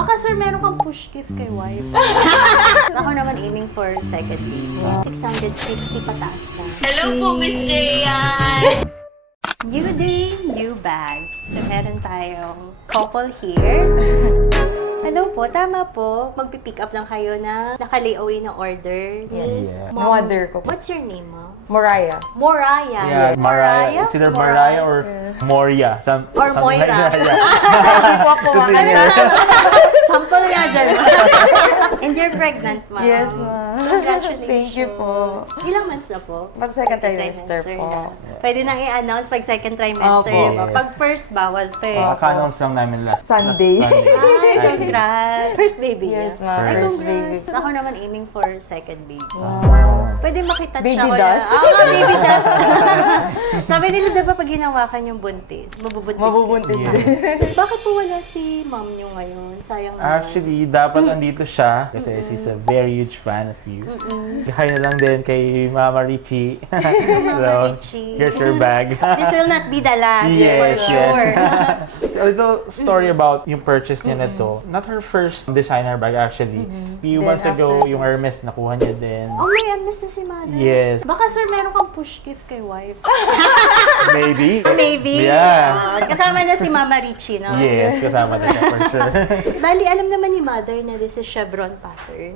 Baka sir, meron kang push gift kay wife. Ako naman aiming for second date. 660 pataas ka. Hello po, Miss Jayan! New day, new bag. So, meron tayong couple here. Hello po, tama po. Magpipick up lang kayo na naka-layaway na order. Yes. Mom, Mother ko. what's your name, Mom? Moraya. Moraya. Yeah, Mariah. It's either Mariah or Moria. Or Something like Moira. that. Yeah. Po ako, Kasi Ano nga. Sample nga dyan. And you're pregnant, Ma'am. Yes, ma'am. Congratulations. Thank you po. Ilang months na po? Pag second trimester po. na. Pwede nang i-announce pag second trimester, Opo. diba? Yes. Pag first, bawal pa eh. Kaka-announce lang namin last Sunday. Ay, congrats! First baby niya. Yes, ma'am. Ay, First congrats. baby. Ako naman aiming for second baby. Wow. Pwede makita Baby siya ko dust? baby dust. Sabi nila, diba pag hinawakan yung buntis, mabubuntis. Mabubuntis Yeah. din. Bakit po wala si mom niyo ngayon? Sayang naman. Actually, dapat andito siya kasi she's a very huge fan of you. So, hi na lang din kay Mama Richie. Mama Richie. Here's your bag. This will not be the last, Yes, for sure. yes. A little story about yung purchase niya na to. Not her first designer bag actually. Few Then months ago, after- yung Hermes, nakuha niya din. Oh, may unmiss na si mother. Yes. Baka sir, meron kang push gift kay wife. Maybe. Maybe. Yeah. Kasama na si Mama Richie, no? Yes, kasama din siya for sure. Bali, alam naman ni mother na this is chevron pattern.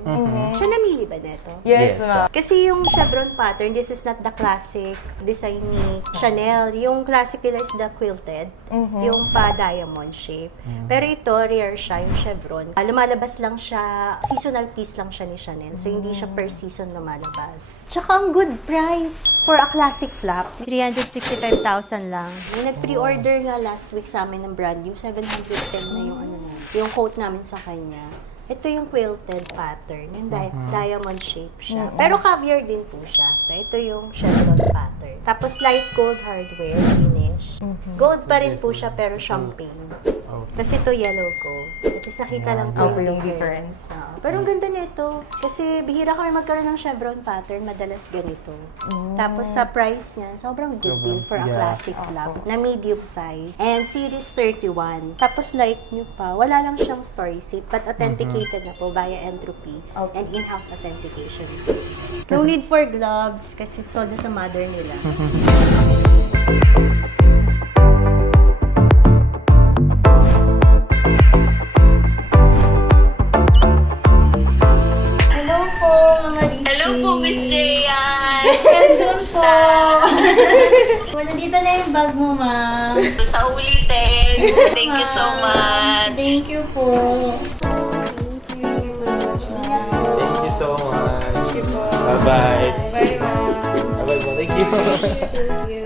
Siya namili ba neto? Yes, Yes. ma'am. Kasi yung chevron pattern, this is not the classic design ni Chanel. Yung classic nila is the quilted, yung pa-diamond shape. Pero ito, rare siya, yung chevron. Lumalabas lang siya, seasonal piece lang siya ni Chanel. So, hindi siya per season lumalabas. Tsaka ang good price for a classic flap. 365,000 lang. Yung nag-pre-order nga last week sa amin ng brand new, 710 na yung ano na, yung quote namin sa kanya. Ito yung quilted pattern, yung diamond shape siya. Pero caviar din po siya. Ito yung chevron pattern. Tapos light gold hardware finish. Gold pa rin po siya pero champagne. Tapos ito yellow gold. At least nakita lang po Opo, yung difference. Oo. Pero ang ganda nito. Kasi bihira kami magkaroon ng chevron pattern, madalas ganito. Tapos sa price niya, sobrang good deal for a Yeah. classic flap na medium size. And series 31. Tapos light nyo pa. Wala lang siyang story seat, but authenticated na po via Entropy and in-house authentication. No need for gloves kasi sold na sa mother nila. Hello po, Mama Richie. Hello po, Miss Jayan! Welcome po. Nandito na yung bag mo, ma'am. Sa ulitin. Thank you so much. Thank you po. Thank you. Ingat po. Thank you so much. Thank you po. Bye-bye. Bye, ma'am. Bye-bye po. Thank you. Thank you.